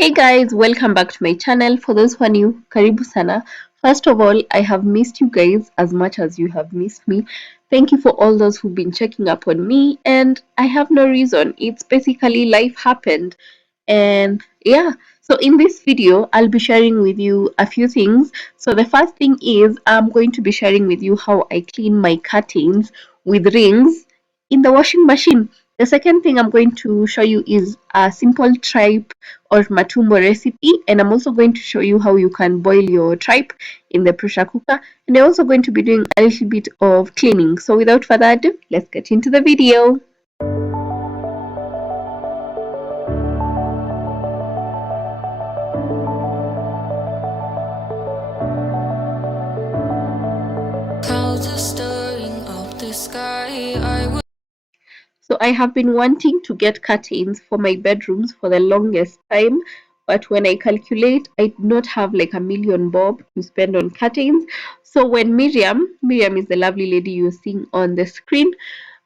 Hey guys, welcome back to my channel. For those who are new, karibu sana. First of all, I have missed you guys as much as you have missed me. Thank you for all those who've been checking up on me, and I have no reason. It's basically life happened. And yeah, so in this video, I'll be sharing with you a few things. So the first thing is I'm going to be sharing with you how I clean my curtains with rings in the washing machine. The second thing I'm going to show you is a simple tripe or Matumbo recipe, and I'm also going to show you how you can boil your tripe in the pressure cooker, and I'm also going to be doing a little bit of cleaning. So without further ado, let's get into the video. Clouds are stirring up the sky. So I have been wanting to get curtains for my bedrooms for the longest time, but when I calculate, I do not have like a million bob to spend on curtains. So when Miriam is the lovely lady you're seeing on the screen,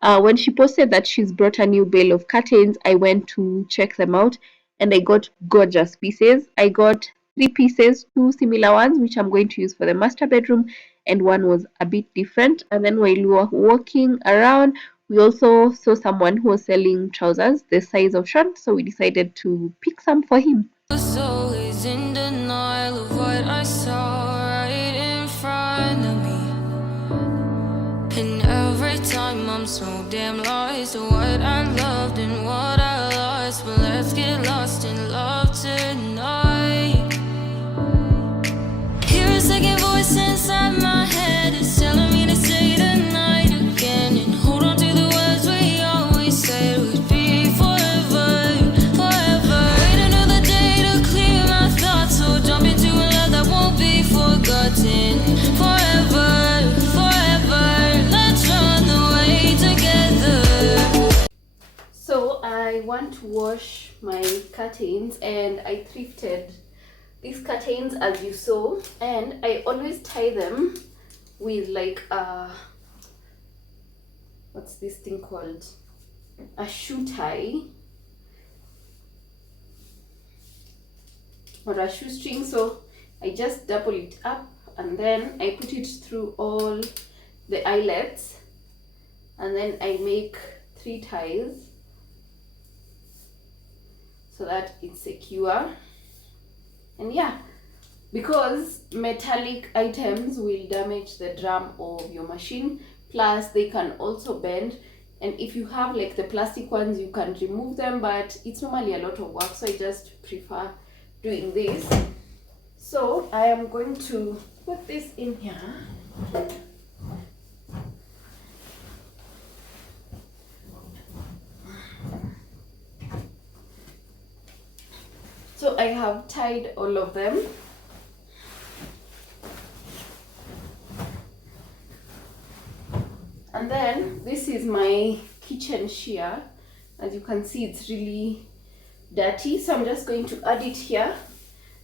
when she posted that she's brought a new bale of curtains, I went to check them out and I got gorgeous pieces. I got three pieces, two similar ones, which I'm going to use for the master bedroom, and one was a bit different. And then while we were walking around, we also saw someone who was selling trousers the size of Sean, so we decided to pick some for him. Was always in denial of what I saw right in front of me. And every time I'm so damn lost to what I loved and what I lost. But let's get lost in love tonight. Hear a second voice inside my head. It's telling me to say tonight again and hold on to the words we always said would be forever, forever. Wait another day to clear my thoughts, so jump into a love that won't be forgotten. Forever, forever, let's run away together. So I want to wash my curtains, and I thrifted these curtains as you saw, and I always tie them with like what's this thing called, a shoe tie or a shoestring. So I just double it up and then I put it through all the eyelets, and then I make 3 ties so that it's secure. And yeah, because metallic items will damage the drum of your machine, plus they can also bend, and if you have like the plastic ones you can remove them, but it's normally a lot of work, so I just prefer doing this. So I am going to put this in here. So I have tied all of them. And then this is my kitchen shear. As you can see, it's really dirty, so I'm just going to add it here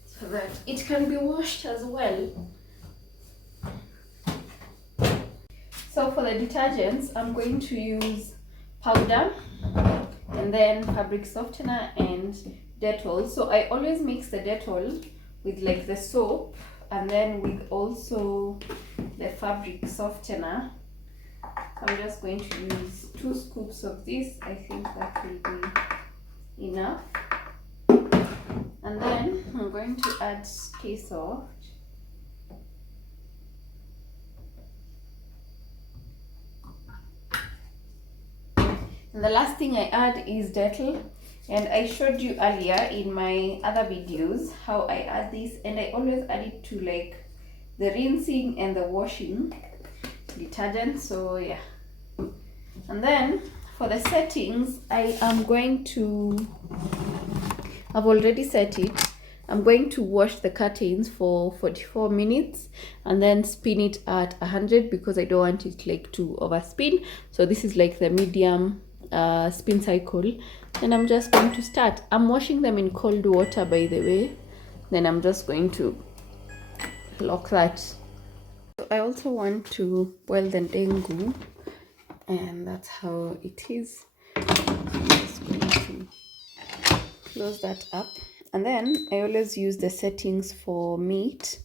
so that it can be washed as well. So for the detergents, I'm going to use powder and then fabric softener and Dettol. So I always mix the Dettol with like the soap and then with also the fabric softener. I'm just going to use 2 scoops of this. I think that will be enough. And then I'm going to add Stay Soft. And the last thing I add is Dettol. And I showed you earlier in my other videos how I add this, and I always add it to like the rinsing and the washing detergent. So yeah. And then for the settings, I am going to, I've already set it. I'm going to wash the curtains for 44 minutes and then spin it at 100 because I don't want it like to overspin. So this is like the medium spin cycle. And I'm just going to start. I'm washing them in cold water, by the way. Then I'm just going to lock that. So I also want to boil the dengu, and that's how it is. So I'm just going to close that up, And then I always use the settings for meat,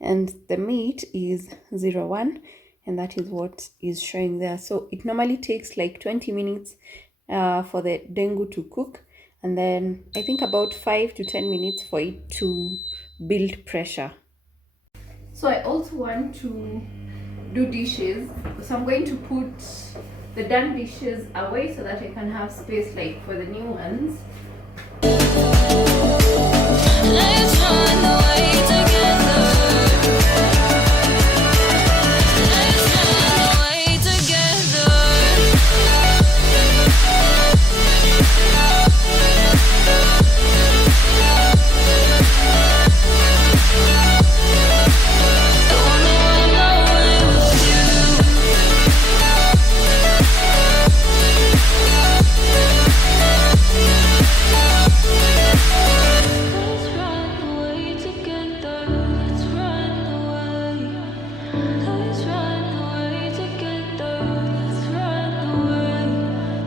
and the meat is 01, and that is what is showing there. So it normally takes like 20 minutes for the dengu to cook, and then I think about 5 to 10 minutes for it to build pressure. So I also want to do dishes, so I'm going to put the done dishes away so that I can have space like for the new ones. Let's run away together. Let's run away together.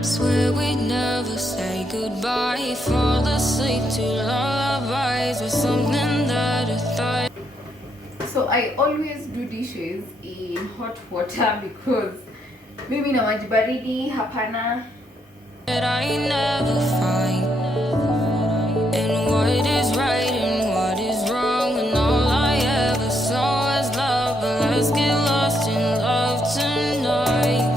Swear we'd never say goodbye. Fall asleep to lullabies with something that I thought. So I always do dishes in hot water because mimi na maji baridi hapana. That I never find, and what is right and what is wrong, and all I ever saw is love. But let's get lost in love tonight.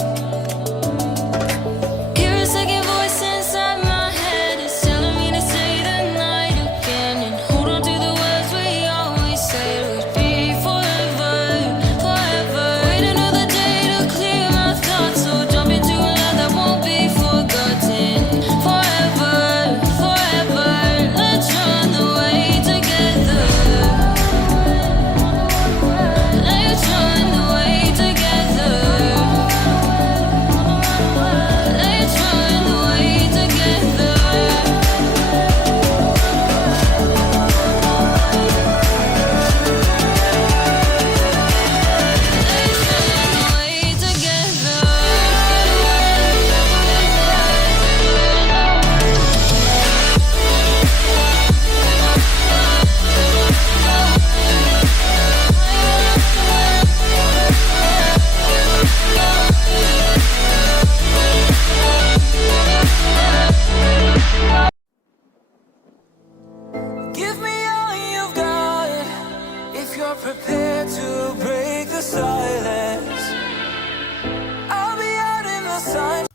Prepared to break the silence. I'll be out in the sun.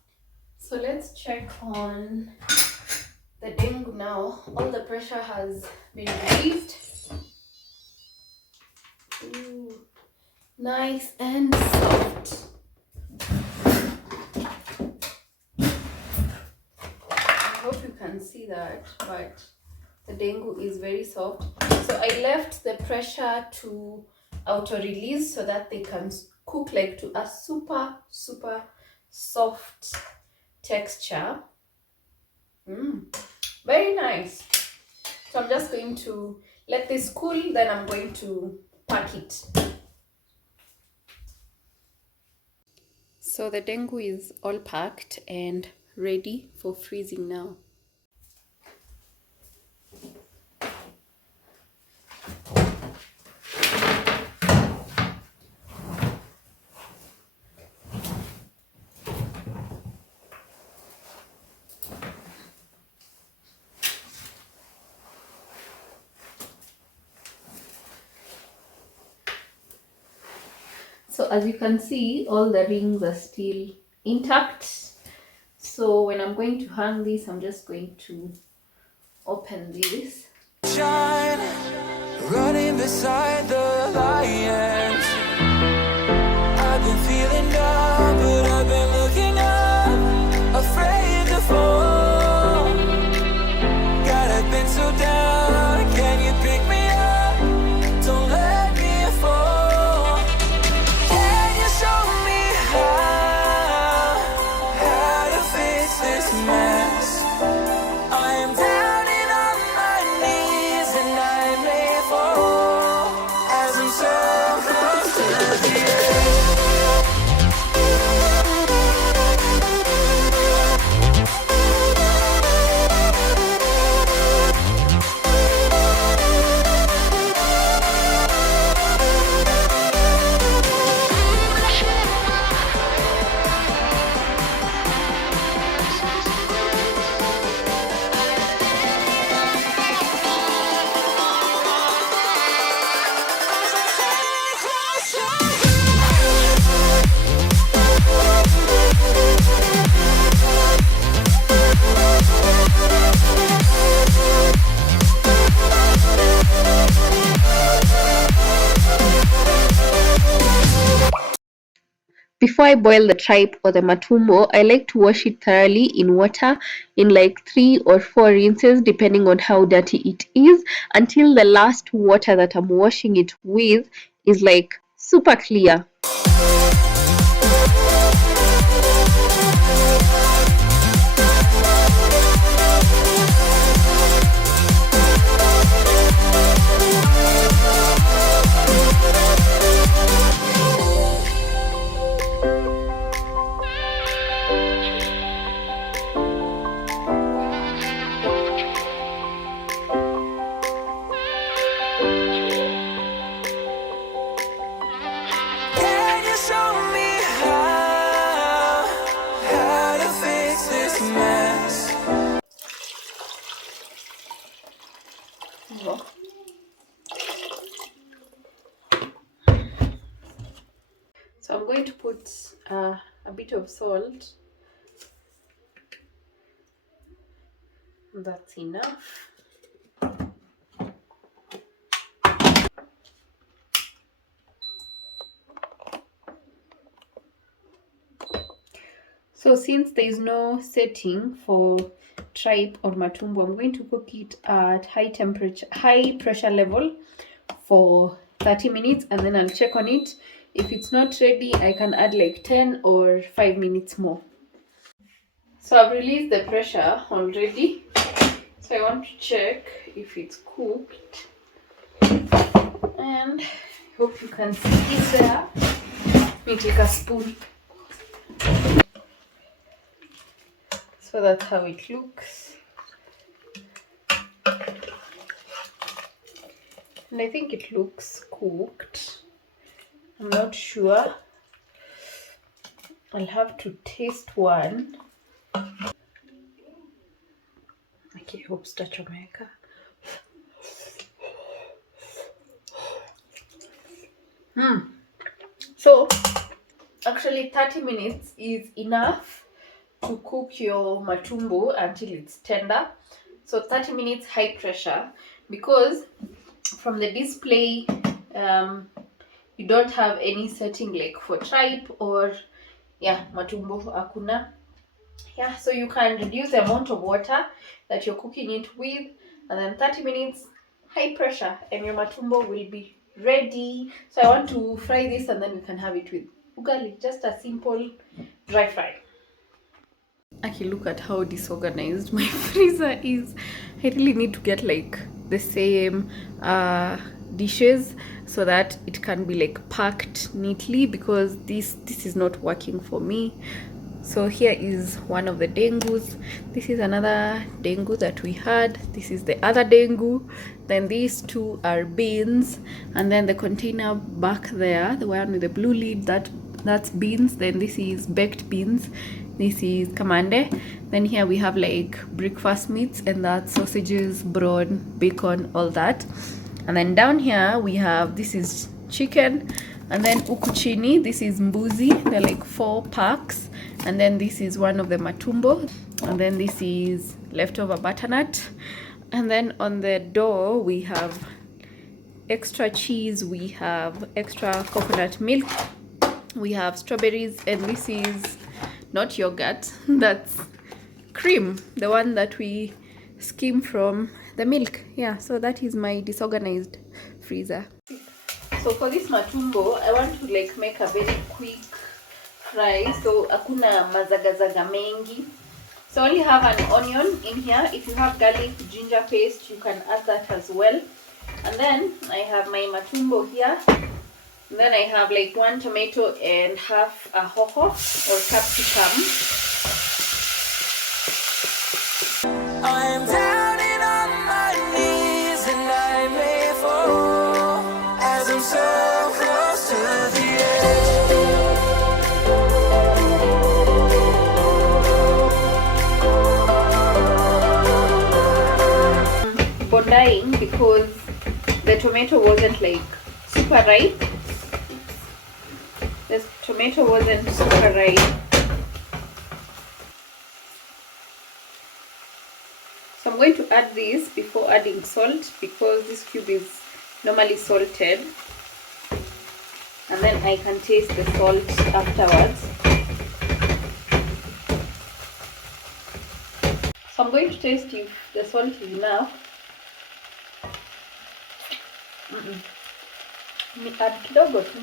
So let's check on the dengu now. All the pressure has been relieved. Ooh, nice and soft. I hope you can see that, but the dengu is very soft. So I left the pressure to auto release so that they can cook like to a super soft texture. Very nice. So I'm just going to let this cool, then I'm going to pack it. So the dengu is all packed and ready for freezing now. So as you can see, all the rings are still intact. So when I'm going to hang this, I'm just going to open this. Shine, running beside the lions. I've been feeling down, but I've been looking up, afraid to fall. God, I've been so down, can you pick me up? Don't let me fall. Can you show me how to fix this mess? I am down and on my knees, and I may fall as I'm so before I boil the tripe or the matumbo, I like to wash it thoroughly in water in like 3 or 4 rinses, depending on how dirty it is, until the last water that I'm washing it with is like super clear. So I'm going to put a bit of salt. That's enough. So since there is no setting for tripe or matumbo, I'm going to cook it at high pressure level for 30 minutes, and then I'll check on it. If it's not ready, I can add like 10 or 5 minutes more. So I've released the pressure already. So I want to check if it's cooked. And I hope you can see it there. Let me take a spoon. So that's how it looks. And I think it looks cooked. I'm not sure. I'll have to taste one. Okay, hope Jamaica. So actually 30 minutes is enough to cook your matumbo until it's tender. So 30 minutes high pressure, because from the display you don't have any setting like for tripe or matumbo akuna. So you can reduce the amount of water that you're cooking it with, and then 30 minutes high pressure and your matumbo will be ready. So I want to fry this and then we can have it with ugali, just a simple dry fry. Okay, look at how disorganized my freezer is. I really need to get like the same dishes so that it can be like packed neatly, because this is not working for me. So here is one of the dengus. This is another dengu that we had. This is the other dengu. Then these two are beans, and then the container back there, the one with the blue lid, that's beans. Then this is baked beans. This is kamande. Then here we have like breakfast meats, and that's sausages, brawn, bacon, all that. And then down here we have, this is chicken, and then ukuchini, this is mbuzi. They're like 4 packs. And then this is one of the matumbo, and then this is leftover butternut. And then on the door we have extra cheese, we have extra coconut milk, we have strawberries, and this is not yogurt, that's cream, the one that we skim from the milk. So that is my disorganized freezer. So for this matumbo, I want to like make a very quick fry, so hakuna mazagazaga mengi. So I only have an onion in here. If you have garlic, ginger paste, you can add that as well. And then I have my matumbo here. And then I have like 1 tomato and half a hoho or capsicum. I'm down and on my knees and I may fall as I'm so close to the edge. Bondaing because the tomato wasn't like super ripe. The tomato wasn't super ripe. So I'm going to add this before adding salt, because this cube is normally salted. and then I can taste the salt afterwards. So I'm going to taste if the salt is enough. Add kidogo tu.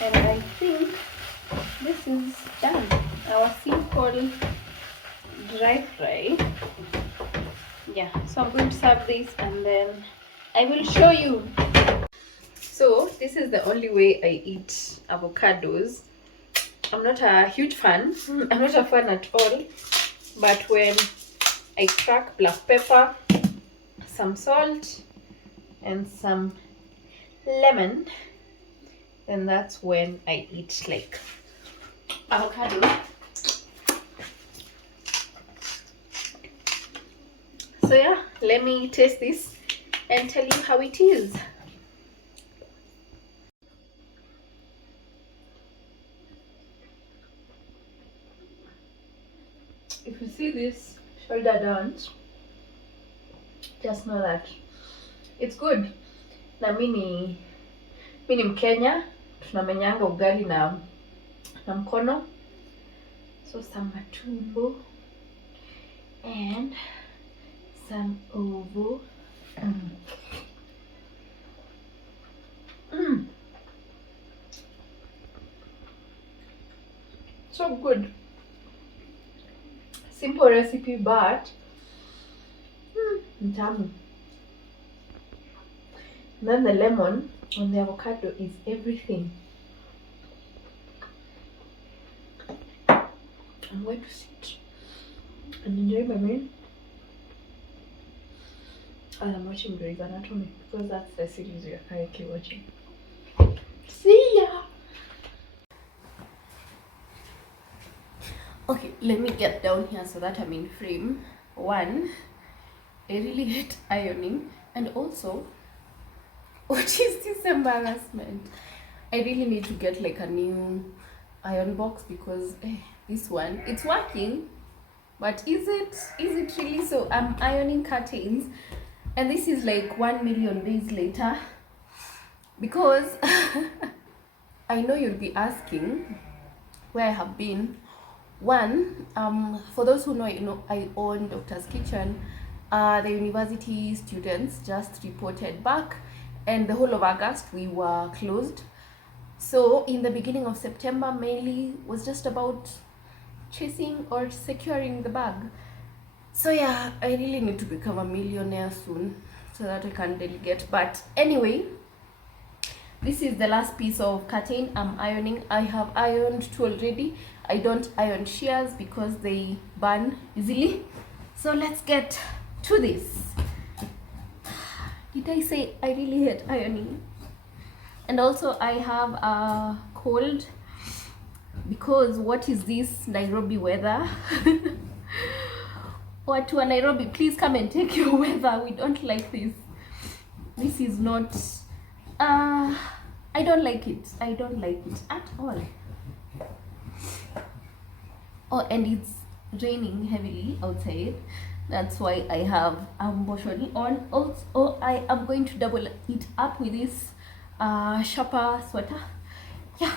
And I think this is done. Our simple dry fry. Yeah, so I'm going to serve this and then I will show you. So this is the only way I eat avocados. I'm not a huge fan. I'm not a fan at all. But when I crack black pepper, some salt, and some lemon, then that's when I eat like avocado. So yeah, let me taste this and tell you how it is. If you see this shoulder dance, just know that it's good. Na mimi Mkenya, tunamenyanga ugali na mkono. So some matumbo and some ovo. So good. Simple recipe, but tamu. And then the lemon on the avocado is everything. I'm going to sit and enjoy my meal as I'm watching Grey's Anatomy, because that's the series we are currently watching. See ya! Okay, let me get down here so that I'm in frame. One, I really hate ironing, and also, what is this embarrassment? I really need to get like a new iron box, because this one, it's working, but is it really? So I'm ironing curtains, and this is like 1 million days later, because I know you'll be asking where I have been. One, for those who know, I own Doctor's Kitchen. The university students just reported back, and the whole of August we were closed. So in the beginning of September, mainly was just about chasing or securing the bag. So yeah, I really need to become a millionaire soon so that I can delegate. But anyway, this is the last piece of curtain I'm ironing. I have ironed 2 already. I don't iron shears because they burn easily. So let's get to this. Did I say I really hate ironing? And also I have a cold, because what is this Nairobi weather? Or to a Nairobi, please come and take your weather. We don't like this. This is not I don't like it. I don't like it at all. Oh, and it's raining heavily outside. That's why I have boshori on. Also, I am going to double it up with this sharper sweater. Yeah.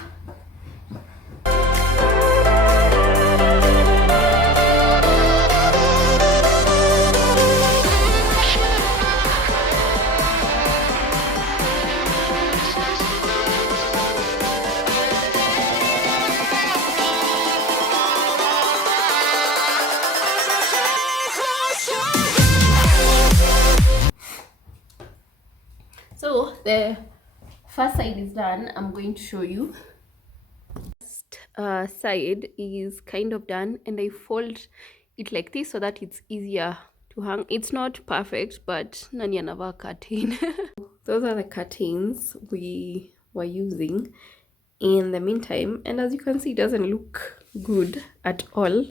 So the first side is done. I'm going to show you. Side is kind of done, and I fold it like this so that it's easier to hang. It's not perfect, but nani anavaa curtain. Those are the curtains we were using in the meantime, and as you can see, it doesn't look good at all.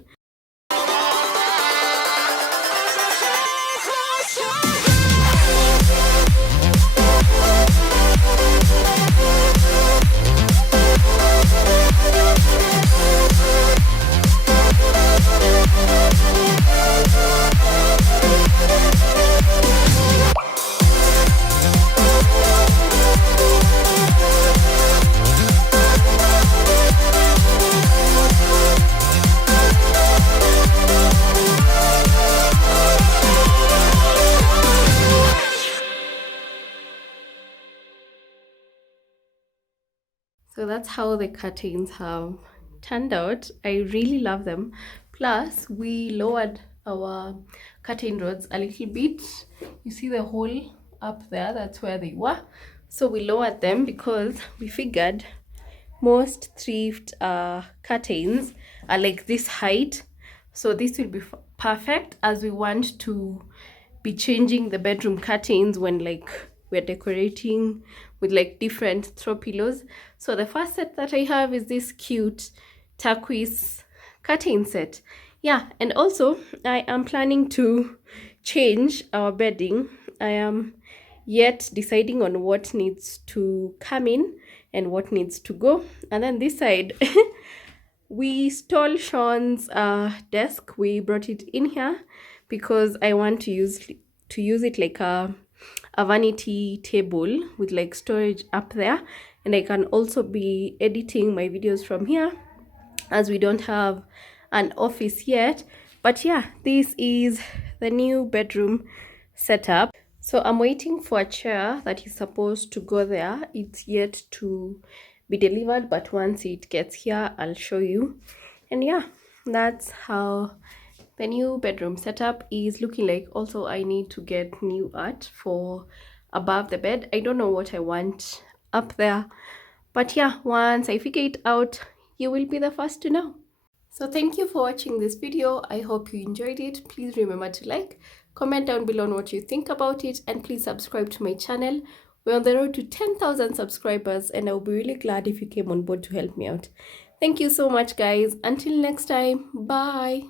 So that's how the curtains have turned out. I really love them. Plus, we lowered our curtain rods a little bit. You see the hole up there? That's where they were. So we lowered them because we figured most thrift curtains are like this height. So this will be perfect, as we want to be changing the bedroom curtains when like we're decorating with like different throw pillows. So the first set that I have is this cute turquoise curtain set. Yeah, and also I am planning to change our bedding. I am yet deciding on what needs to come in and what needs to go. And then this side, we stole Sean's desk. We brought it in here because I want to use it like a vanity table with like storage up there, and I can also be editing my videos from here, as we don't have an office yet. But yeah, this is the new bedroom setup. So I'm waiting for a chair that is supposed to go there. It's yet to be delivered, but once it gets here, I'll show you. And yeah, that's how the new bedroom setup is looking like. Also, I need to get new art for above the bed. I don't know what I want up there, but yeah, once I figure it out, you will be the first to know. So thank you for watching this video. I hope you enjoyed it. Please remember to like, comment down below on what you think about it, and please subscribe to my channel. We're on the road to 10,000 subscribers, and I'll be really glad if you came on board to help me out. Thank you so much, guys. Until next time, bye.